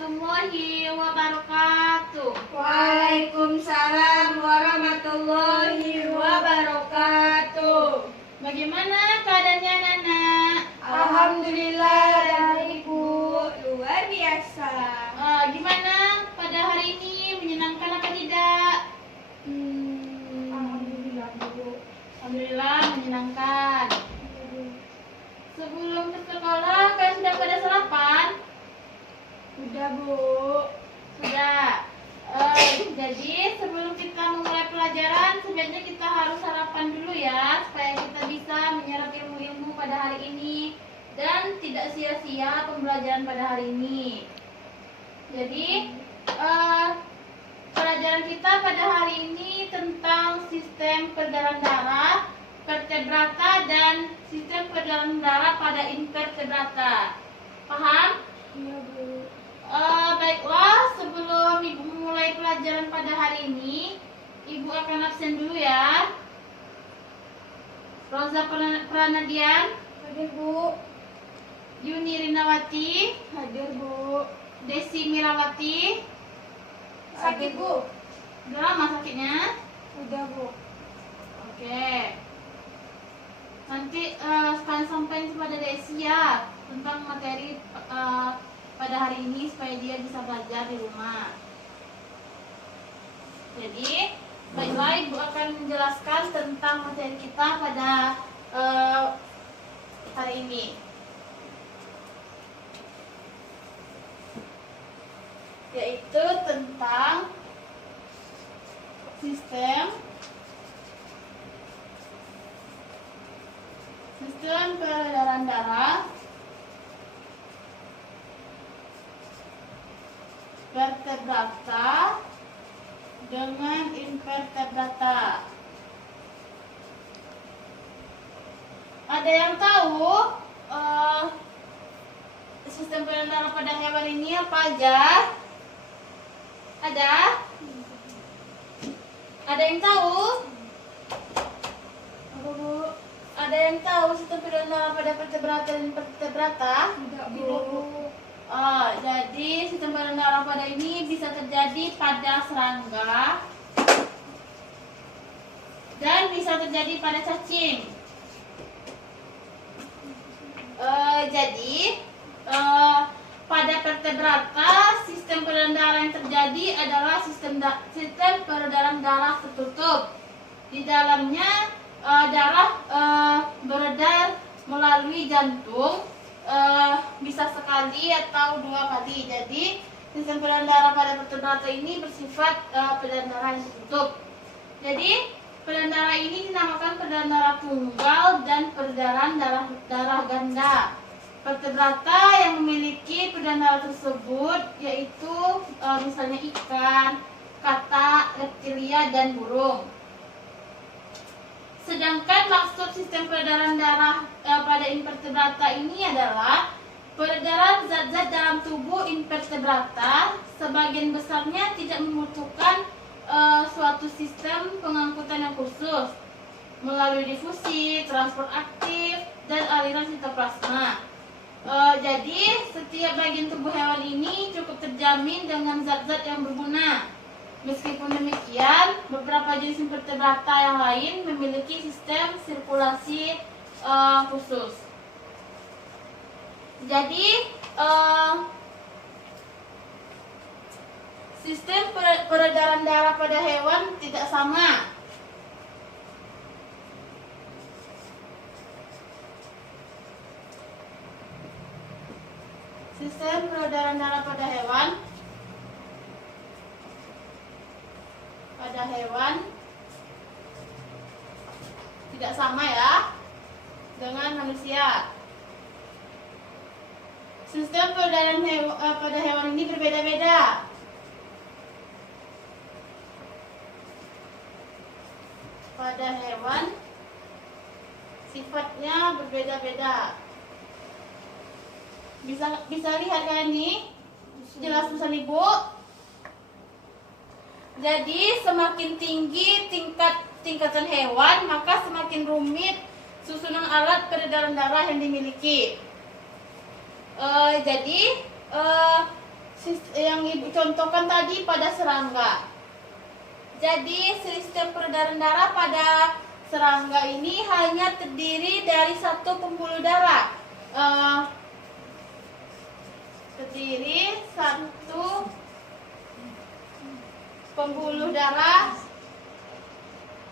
warahmatullahi wabarakatuh. Waalaikumsalam warahmatullahi wabarakatuh. Bagaimana keadaannya anak-anak? Alhamdulillah baik Bu, luar biasa. Gimana pada hari ini, menyenangkan apa tidak? Alhamdulillah Bu. Alhamdulillah menyenangkan. Sebelum ke sekolah kalian sudah pada sarapan? Udah Bu. Sudah. Jadi sebelum kita memulai pelajaran, sebenarnya kita harus sarapan dulu ya, supaya kita bisa menyerap ilmu-ilmu pada hari ini dan tidak sia-sia pembelajaran pada hari ini. Jadi pelajaran kita pada hari ini tentang sistem peredaran darah, vertebrata, dan sistem peredaran darah pada invertebrata. Paham? Iya Bu. Baiklah, sebelum Ibu memulai pelajaran pada hari ini, Ibu akan absen dulu ya. Roza Pranadian, Hadir Bu. Yuni Rinawati, Hadir Bu. Desi Mirawati. Sakit Bu? Udah lama sakitnya? Udah Bu. Oke. Nanti sekalian sampaikan kepada Desi ya tentang materi pada hari ini supaya dia bisa belajar di rumah. Jadi, baiklah Ibu akan menjelaskan tentang materi kita pada hari ini. Yaitu tentang sistem peredaran darah, vertebrata dengan invertebrata. Ada yang tahu sistem peredaran darah pada hewan ini apa aja? Ada? Ada yang tahu? Apa Bu? Ada yang tahu sistem peredaran darah pada vertebrata dan invertebrata? Tidak Bu. Tidak, Bu. Jadi sistem peredaran darah pada ini bisa terjadi pada serangga dan bisa terjadi pada cacing. Pada vertebrata sistem peredaran darah yang terjadi adalah sistem peredaran darah tertutup. Di dalamnya darah beredar melalui jantung, bisa sekali atau 2 kali. Jadi sistem peredaran darah pada vertebrata ini bersifat peredaran darah yang tertutup. Jadi peredaran darah ini dinamakan peredaran darah tunggal dan peredaran darah ganda. Vertebrata yang memiliki peredaran darah tersebut yaitu misalnya ikan, katak, reptilia, dan burung. Sedangkan maksud sistem peredaran darah pada invertebrata ini adalah peredaran zat-zat dalam tubuh invertebrata sebagian besarnya tidak membutuhkan suatu sistem pengangkutan yang khusus melalui difusi, transport aktif, dan aliran sitoplasma. Jadi setiap bagian tubuh hewan ini cukup terjamin dengan zat-zat yang berguna. Meskipun demikian, beberapa jenis invertebrata yang lain memiliki sistem sirkulasi khusus. Jadi, sistem peredaran darah pada hewan tidak sama. Sistem peredaran darah pada hewan tidak sama ya dengan manusia. Sistem peredaran pada hewan ini berbeda-beda. Pada hewan sifatnya berbeda-beda. Bisa lihat kan ini? Jelas pesan Ibu. Jadi semakin tinggi tingkatan hewan, maka semakin rumit susunan alat peredaran darah yang dimiliki. Jadi yang ibu contohkan tadi pada serangga. Jadi sistem peredaran darah pada serangga ini hanya terdiri dari satu pembuluh darah. Terdiri satu pembuluh darah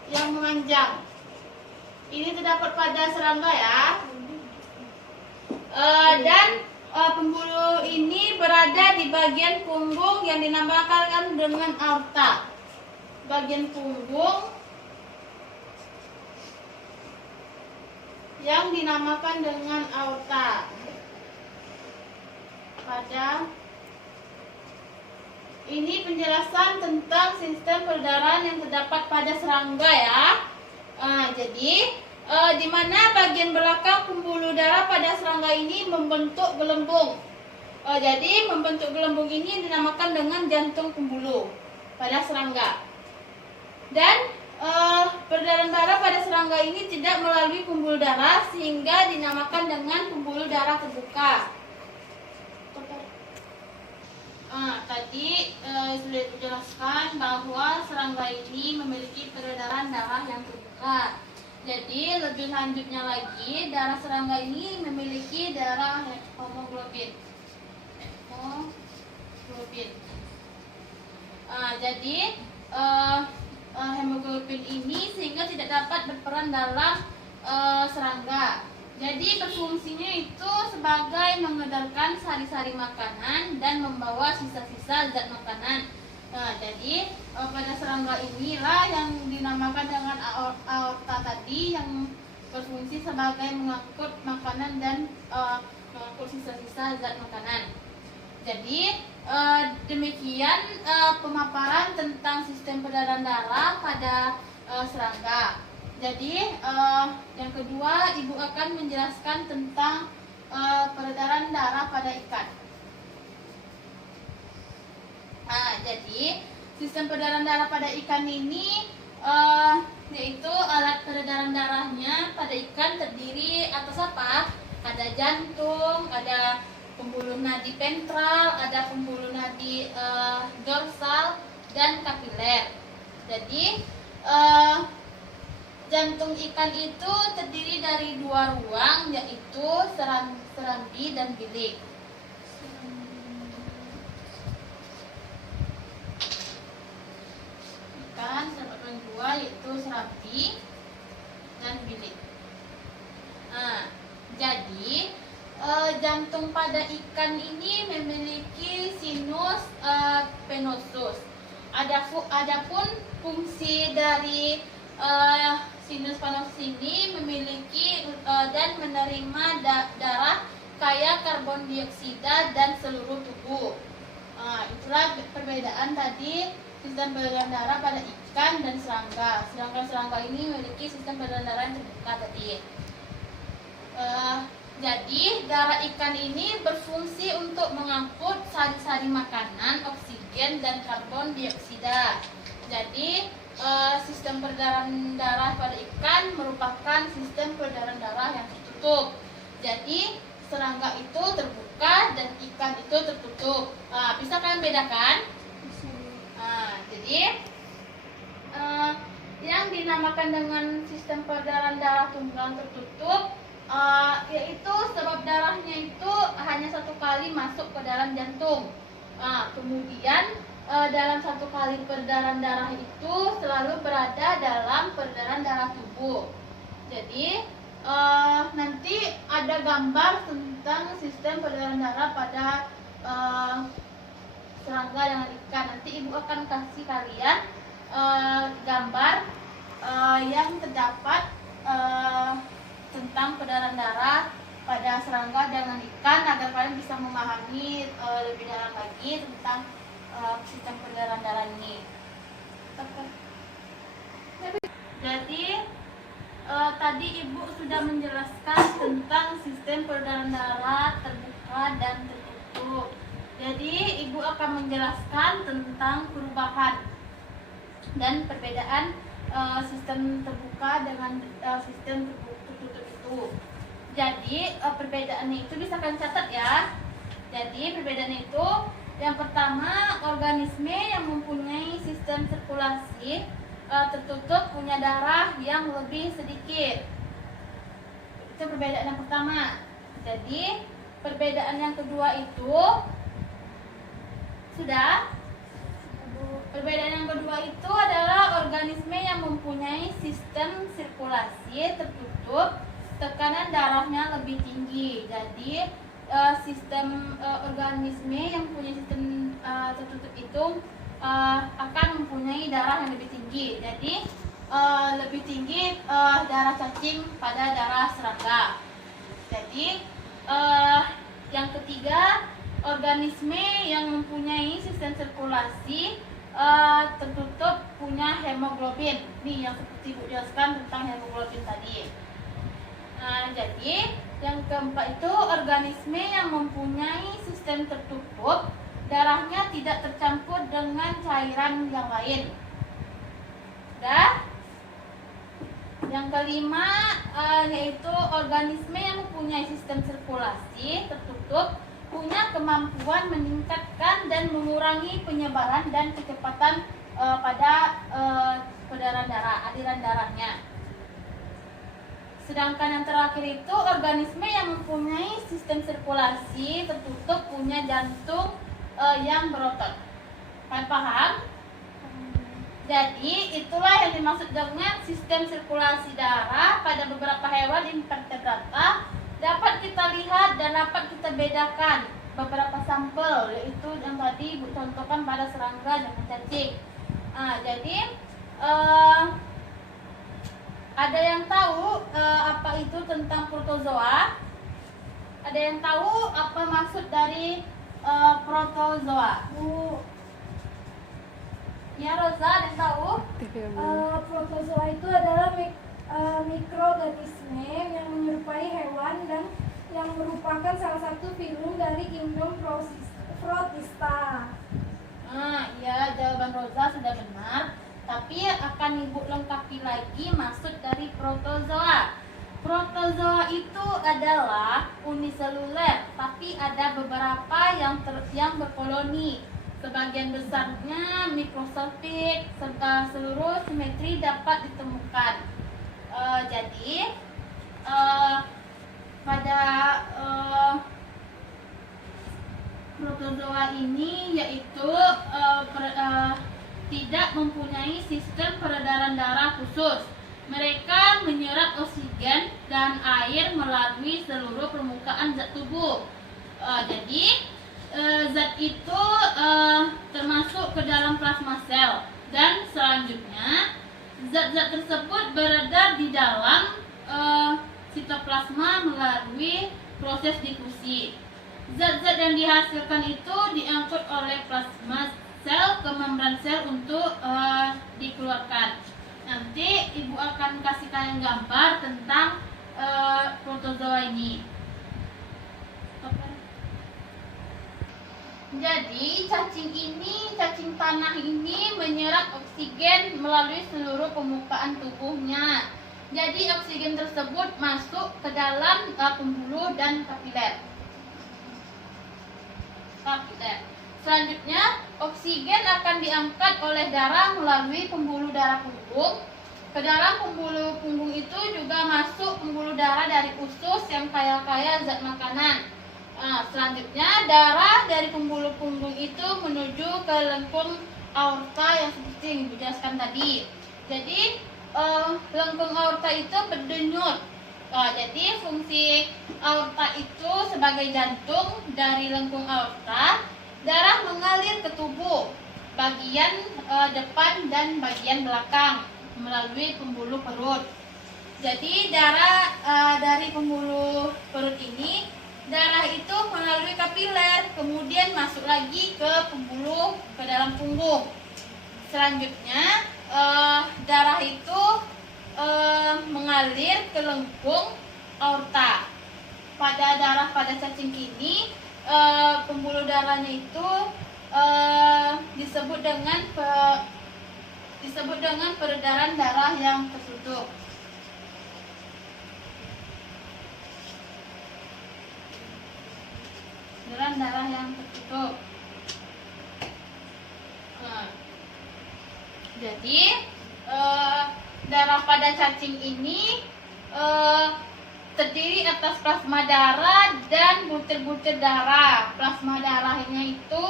yang memanjang. Ini terdapat pada serangga ya. Dan pembuluh ini berada di bagian punggung yang dinamakan dengan aorta. Bagian punggung yang dinamakan dengan aorta. Pada ini penjelasan tentang sistem peredaran yang terdapat pada serangga ya. Jadi di mana bagian belakang pembuluh darah pada serangga ini membentuk gelembung. Jadi membentuk gelembung ini dinamakan dengan jantung pembuluh pada serangga. Dan peredaran darah pada serangga ini tidak melalui pembuluh darah sehingga dinamakan dengan pembuluh darah terbuka. Tadi sudah dijelaskan bahwa serangga ini memiliki peredaran darah yang terbuka. Jadi lebih lanjutnya lagi, darah serangga ini memiliki darah hemoglobin. Jadi hemoglobin ini sehingga tidak dapat berperan dalam serangga. Jadi berfungsinya itu sebagai mengedarkan sari-sari makanan dan membawa sisa-sisa zat makanan. Jadi pada serangga inilah yang dinamakan dengan aorta tadi yang berfungsi sebagai mengangkut makanan dan mengangkut sisa-sisa zat makanan. Jadi demikian pemaparan tentang sistem peredaran darah pada serangga. Jadi yang kedua, ibu akan menjelaskan tentang peredaran darah pada ikan. Jadi sistem peredaran darah pada ikan ini yaitu alat peredaran darahnya pada ikan terdiri atas apa? Ada jantung, ada pembuluh nadi ventral, ada pembuluh nadi dorsal dan kapiler. Jadi jantung ikan itu terdiri dari dua ruang, yaitu serambi dan bilik. Ikan terdapat dua, yaitu serambi dan bilik. Jadi jantung pada ikan ini memiliki sinus venosus. Adapun fungsi dari sinus venosus ini memiliki dan menerima darah kaya karbon dioksida dan seluruh tubuh. Itulah perbedaan tadi sistem peredaran darah pada ikan dan serangga. Sedangkan serangga ini memiliki sistem peredaran darah yang terbuka tadi. Jadi darah ikan ini berfungsi untuk mengangkut sari-sari makanan, oksigen dan karbon dioksida. Jadi sistem peredaran darah pada ikan merupakan sistem peredaran darah yang tertutup. Jadi serangga itu terbuka dan ikan itu tertutup. Bisa kalian bedakan? Jadi yang dinamakan dengan sistem peredaran darah tunggal tertutup yaitu sebab darahnya itu hanya satu kali masuk ke dalam jantung. Kemudian dalam satu kali peredaran darah itu selalu berada dalam peredaran darah tubuh. Jadi nanti ada gambar tentang sistem peredaran darah pada serangga dengan ikan. Nanti ibu akan kasih kalian gambar yang terdapat tentang peredaran darah pada serangga dengan ikan agar kalian bisa memahami lebih dalam lagi tentang sistem peredaran darah ini. Jadi tadi ibu sudah menjelaskan tentang sistem peredaran darah terbuka dan tertutup. Jadi ibu akan menjelaskan tentang perubahan dan perbedaan sistem terbuka dengan sistem tertutup itu. Jadi perbedaannya itu bisa kalian catat ya. Jadi perbedaannya itu Yang pertama, organisme yang mempunyai sistem sirkulasi tertutup punya darah yang lebih sedikit. Itu perbedaan yang pertama. Jadi, perbedaan yang kedua itu sudah. Perbedaan yang kedua itu adalah organisme yang mempunyai sistem sirkulasi tertutup, tekanan darahnya lebih tinggi. Jadi, sistem organisme yang punya sistem tertutup itu akan mempunyai darah yang lebih tinggi. Jadi lebih tinggi darah cacing pada darah serangga. Jadi yang ketiga, organisme yang mempunyai sistem sirkulasi tertutup punya hemoglobin. Nih yang seperti Bu jelaskan tentang hemoglobin tadi. Jadi yang keempat itu organisme yang mempunyai sistem tertutup, darahnya tidak tercampur dengan cairan yang lain. Yang kelima yaitu organisme yang mempunyai sistem sirkulasi tertutup punya kemampuan meningkatkan dan mengurangi penyebaran dan kecepatan pada peredaran darah, aliran darahnya. Sedangkan yang terakhir itu organisme yang mempunyai sistem sirkulasi tertutup punya jantung yang berotot. Paham? Jadi itulah yang dimaksud dengan sistem sirkulasi darah pada beberapa hewan invertebrata. Dapat kita lihat dan dapat kita bedakan beberapa sampel, yaitu yang tadi Bu contohkan pada serangga dan cacing. Jadi ada yang tahu apa itu tentang protozoa? Ada yang tahu apa maksud dari protozoa? Bu, Ya, Rosa, ada yang tahu? protozoa itu adalah mikroorganisme yang menyerupai hewan dan yang merupakan salah satu filum dari kingdom Protista. Ya, jawaban Rosa sudah benar. Tapi akan Ibu lengkapi lagi maksud dari protozoa. Protozoa itu adalah uniseluler, tapi ada beberapa yang berkoloni. Sebagian besarnya mikroskopik, serta seluruh simetri dapat ditemukan. Jadi pada protozoa ini yaitu tidak mempunyai sistem peredaran darah khusus. Mereka menyerap oksigen dan air melalui seluruh permukaan zat tubuh. Jadi zat itu termasuk ke dalam plasma sel, dan selanjutnya zat-zat tersebut beredar di dalam sitoplasma melalui proses difusi. Zat-zat yang dihasilkan itu diangkut oleh plasma sel ke membran sel untuk dikeluarkan. Nanti Ibu akan kasih kalian gambar tentang protozoa ini. Jadi cacing tanah ini menyerap oksigen melalui seluruh permukaan tubuhnya. Jadi oksigen tersebut masuk ke dalam pembuluh dan kapiler. Selanjutnya, oksigen akan diangkat oleh darah melalui pembuluh darah punggung. Ke dalam pembuluh punggung itu juga masuk pembuluh darah dari usus yang kaya zat makanan. Selanjutnya, darah dari pembuluh punggung itu menuju ke lengkung aorta yang seperti yang Ibu jelaskan tadi. Jadi, lengkung aorta itu berdenyut. Jadi, fungsi aorta itu sebagai jantung dari lengkung aorta. Darah mengalir ke tubuh bagian depan dan bagian belakang melalui pembuluh perut. Jadi darah dari pembuluh perut ini, darah itu melalui kapiler, kemudian masuk lagi ke pembuluh ke dalam punggung. Selanjutnya darah itu mengalir ke lengkung aorta. Pada cacing ini pembuluh darahnya itu disebut dengan peredaran darah yang tertutup. Peredaran darah yang tertutup. Jadi darah pada cacing ini terdiri atas plasma darah dan butir-butir darah. Plasma darahnya itu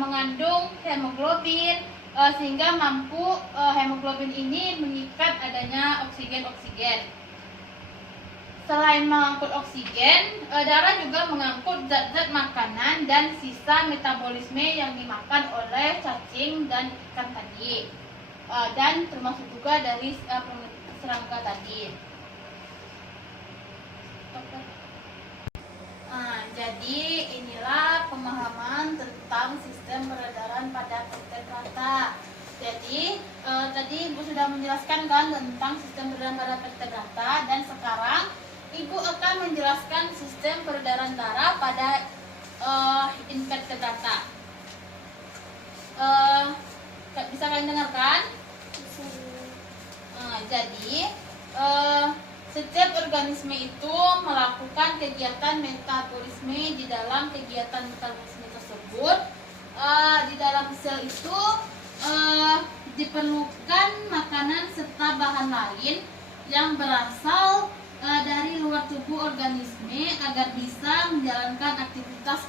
mengandung hemoglobin, sehingga mampu hemoglobin ini mengikat adanya oksigen-oksigen. Selain mengangkut oksigen, darah juga mengangkut zat-zat makanan dan sisa metabolisme yang dimakan oleh cacing dan ikan tadi, dan termasuk juga dari serangga tadi. Jadi inilah pemahaman tentang sistem peredaran pada vertebrata. Jadi tadi Ibu sudah menjelaskan kan tentang sistem peredaran pada vertebrata, dan sekarang Ibu akan menjelaskan sistem peredaran darah pada invertebrata. Bisa kalian dengarkan? Jadi setiap organisme itu melakukan kegiatan metabolisme. Di dalam kegiatan metabolisme tersebut, di dalam sel itu diperlukan makanan serta bahan lain yang berasal dari luar tubuh organisme agar bisa menjalankan aktivitas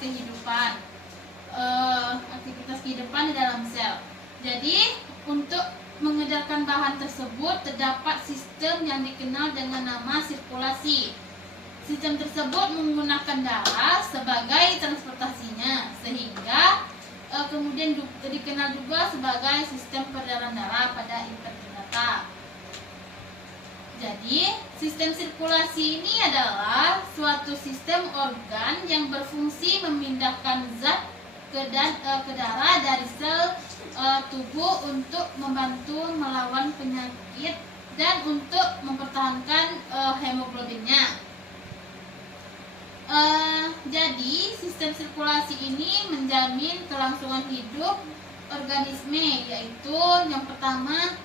kehidupan di dalam sel. Jadi untuk mengedarkan bahan tersebut terdapat sistem yang dikenal dengan nama sirkulasi. Sistem tersebut menggunakan darah sebagai transportasinya, sehingga kemudian dikenal juga sebagai sistem peredaran darah pada invertebrata. Jadi, sistem sirkulasi ini adalah suatu sistem organ yang berfungsi memindahkan zat ke darah dari sel tubuh untuk membantu melawan penyakit dan untuk mempertahankan hemoglobinnya. Jadi, sistem sirkulasi ini menjamin kelangsungan hidup organisme, yaitu yang pertama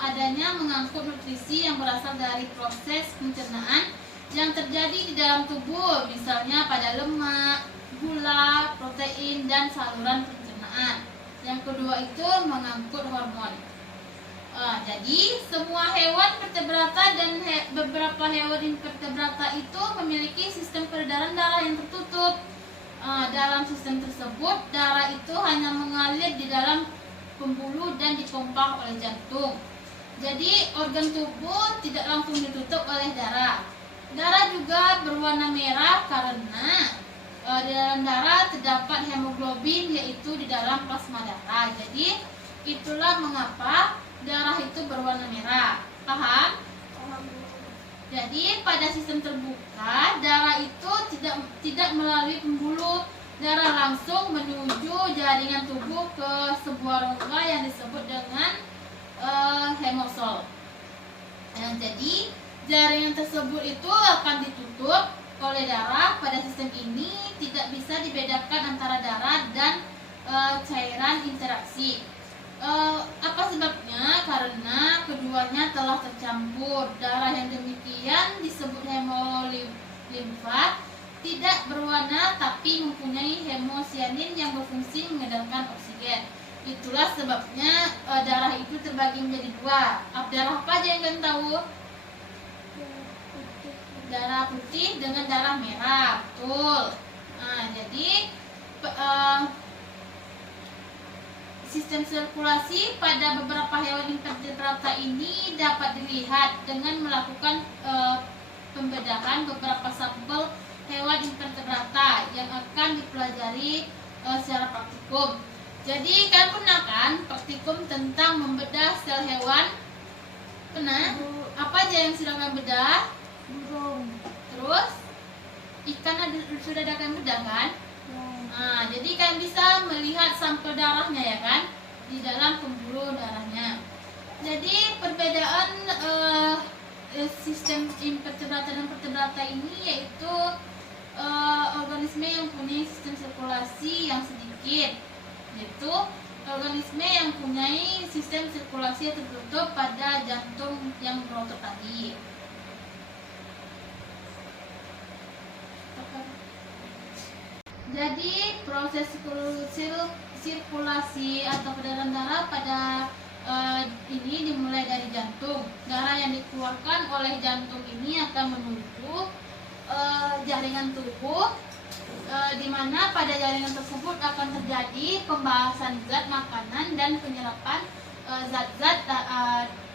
adanya mengangkut nutrisi yang berasal dari proses pencernaan yang terjadi di dalam tubuh, misalnya pada lemak, gula, protein, dan saluran pencernaan. Yang kedua itu mengangkut hormon. Jadi semua hewan vertebrata dan beberapa hewan invertebrata itu memiliki sistem peredaran darah yang tertutup. Dalam sistem tersebut, darah itu hanya mengalir di dalam pembuluh dan dipompa oleh jantung. Jadi organ tubuh tidak langsung ditutup oleh darah. Darah juga berwarna merah karena di dalam darah terdapat hemoglobin, yaitu di dalam plasma darah. Jadi itulah mengapa darah itu berwarna merah. Paham? Jadi pada sistem terbuka, darah itu tidak melalui pembuluh. Darah langsung menuju jaringan tubuh ke sebuah rongga yang disebut dengan hemosol. Jadi jaringan tersebut itu akan ditutup oleh darah. Pada sistem ini tidak bisa dibedakan antara darah dan cairan interaksi. Apa sebabnya? Karena keduanya telah tercampur. Darah yang demikian disebut hemolimfa, tidak berwarna tapi mempunyai hemosianin yang berfungsi mengedarkan oksigen. Itulah sebabnya darah itu terbagi menjadi dua. Darah apa aja yang kalian tahu? Darah putih dengan darah merah. Betul. Jadi sistem sirkulasi pada beberapa hewan invertebrata ini dapat dilihat dengan melakukan pembedahan beberapa sampel hewan invertebrata yang akan dipelajari secara praktikum. Jadi kalian pernah kan praktikum tentang membedah sel hewan? Pernah? Apa aja yang sudah kalian bedah? Burung. Terus ikan sudah ada kalian bedah kan? Jadi kalian bisa melihat sampel darahnya ya kan, di dalam pembuluh darahnya. Jadi perbedaan sistem invertebrata dan vertebrata ini yaitu organisme yang punya sistem sirkulasi yang sedikit, yaitu organisme yang punya sistem sirkulasi yang tertutup pada jantung yang berotot tadi. Jadi proses sirkulasi atau peredaran darah pada ini dimulai dari jantung. Darah yang dikeluarkan oleh jantung ini akan menuju jaringan tubuh, di mana pada jaringan tersebut akan terjadi pembahasan zat makanan dan penyerapan zat-zat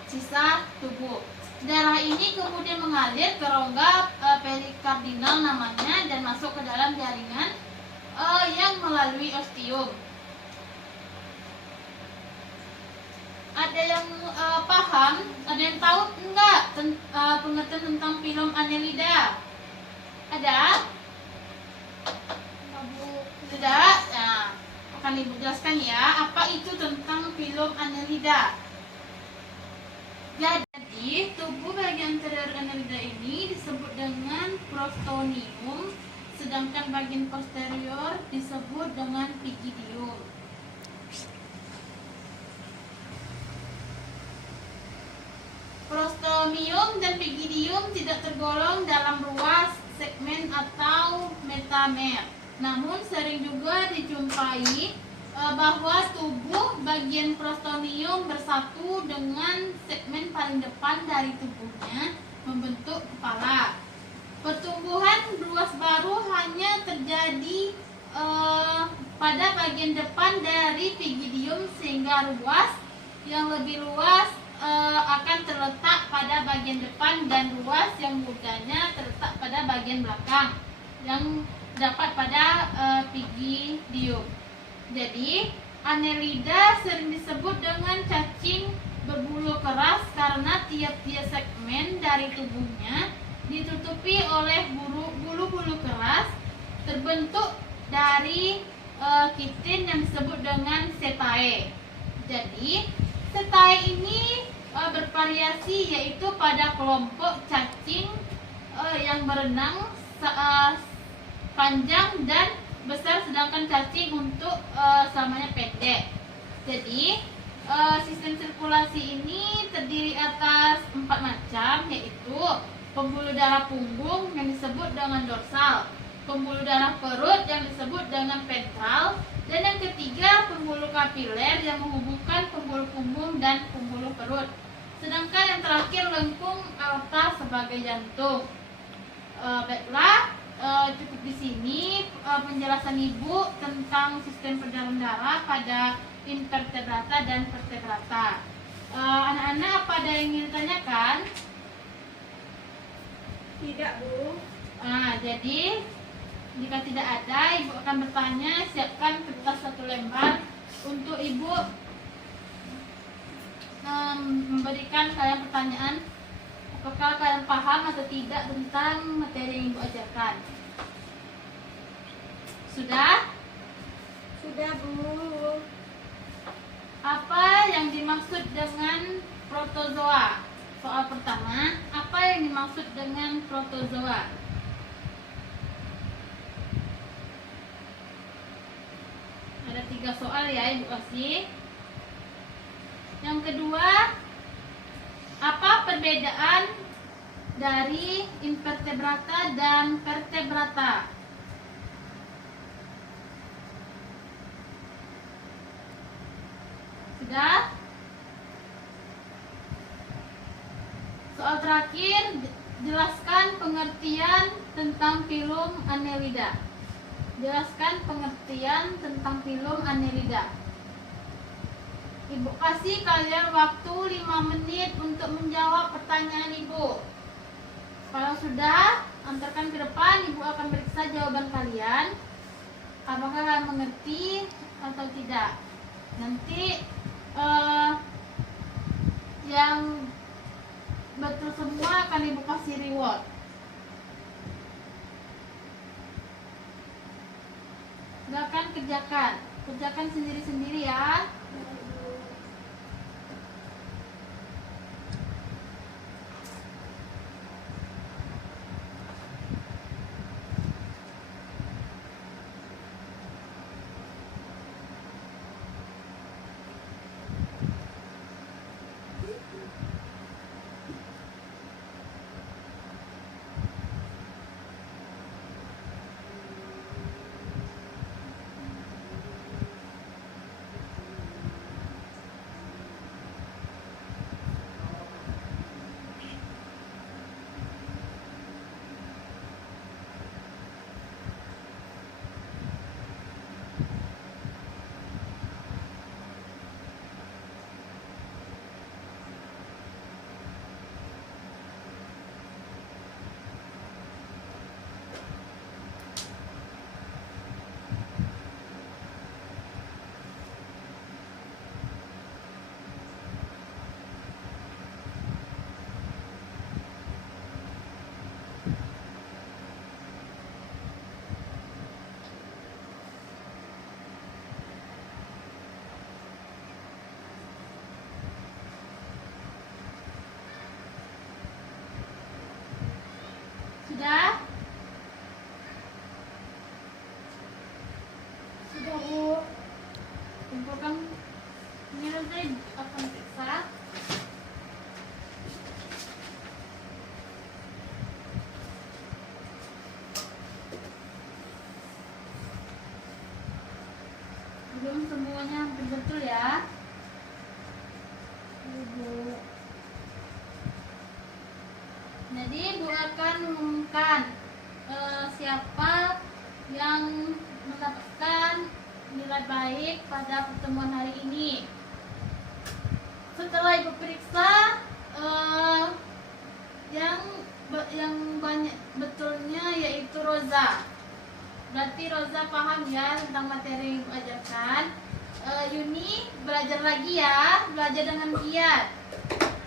sisa tubuh. Darah ini kemudian mengalir ke rongga perikardinal namanya dan masuk ke dalam jaringan yang melalui ostium. Ada yang paham? Ada yang tahu enggak pengertian tentang filum Annelida? Ada? Tidak? Nah, akan Ibu jelaskan ya, apa itu tentang filum Annelida. Jadi, tubuh bagian anterior Annelida ini disebut dengan prostomium, sedangkan bagian posterior disebut dengan pygidium. Prostomium dan pygidium tidak tergolong dalam ruas, segmen atau metamer. Namun sering juga dijumpai bahwa tubuh bagian prostomium bersatu dengan segmen paling depan dari tubuhnya membentuk kepala. Pertumbuhan ruas baru hanya terjadi pada bagian depan dari pygidium, sehingga ruas yang lebih luas akan terletak pada bagian depan dan ruas yang mudanya terletak pada bagian belakang yang dapat pada pygidium. Jadi, Annelida sering disebut dengan cacing berbulu keras karena tiap-tiap segmen dari tubuhnya ditutupi oleh bulu-bulu keras terbentuk dari kitin yang disebut dengan setae. Jadi, setae ini bervariasi, yaitu pada kelompok cacing yang berenang panjang dan besar, sedangkan cacing untuk selamanya pendek. Jadi sistem sirkulasi ini terdiri atas 4 macam, yaitu pembuluh darah punggung yang disebut dengan dorsal, pembuluh darah perut yang disebut dengan ventral, dan yang ketiga pembuluh kapiler yang menghubungkan pembuluh punggung dan pembuluh perut. Sedangkan yang terakhir lengkung aorta sebagai jantung. Baiklah, cukup di sini penjelasan Ibu tentang sistem peredaran darah pada invertebrata dan vertebrata. Anak-anak, apa ada yang ingin ditanyakan? Tidak, Bu. Jadi jika tidak ada, Ibu akan bertanya. Siapkan kertas 1 lembar untuk Ibu memberikan kalian pertanyaan. Apakah kalian paham atau tidak tentang materi yang Ibu ajarkan? Sudah? Sudah, Bu. Apa yang dimaksud dengan protozoa? Soal pertama, apa yang dimaksud dengan protozoa? Ada 3 soal ya Ibu kasih. Yang kedua, apa perbedaan dari invertebrata dan vertebrata? Sudah? Soal terakhir, jelaskan pengertian tentang filum Annelida. Jelaskan pengertian tentang filum Annelida. Ibu kasih kalian waktu 5 menit untuk menjawab pertanyaan Ibu. Kalau sudah, antarkan ke depan, Ibu akan periksa jawaban kalian. Apakah kalian mengerti atau tidak? Nanti yang betul semua akan Ibu kasih reward. Silakan kerjakan sendiri-sendiri ya. Putri akan periksa. Belum semuanya hampir betul ya. Ibu. Jadi Ibu akan mengumumkan siapa yang mendapatkan nilai baik pada pertemuan hari ini. Setelah Ibu periksa yang banyak betulnya yaitu Roza. Berarti Roza paham ya tentang materi yang Ibu ajarkan. Yuni belajar lagi ya, belajar dengan giat.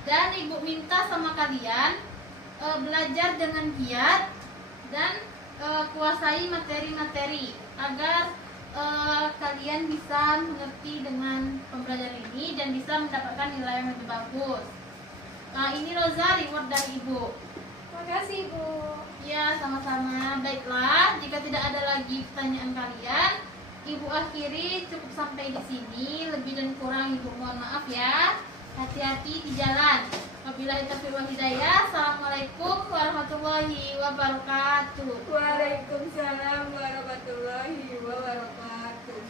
Dan Ibu minta sama kalian belajar dengan giat dan kuasai materi-materi agar kalian bisa mengerti dengan pembelajaran ini dan bisa mendapatkan nilai yang lebih bagus. Ini Roza, reward dari Ibu. Makasih, Bu. Ya, sama-sama. Baiklah, jika tidak ada lagi pertanyaan kalian, Ibu akhiri cukup sampai di sini. Lebih dan kurang Ibu mohon maaf ya. Hati-hati di jalan. Wabillahi taufiq wal hidayah. Assalamualaikum warahmatullahi wabarakatuh. Waalaikumsalam warahmatullahi wabarakatuh.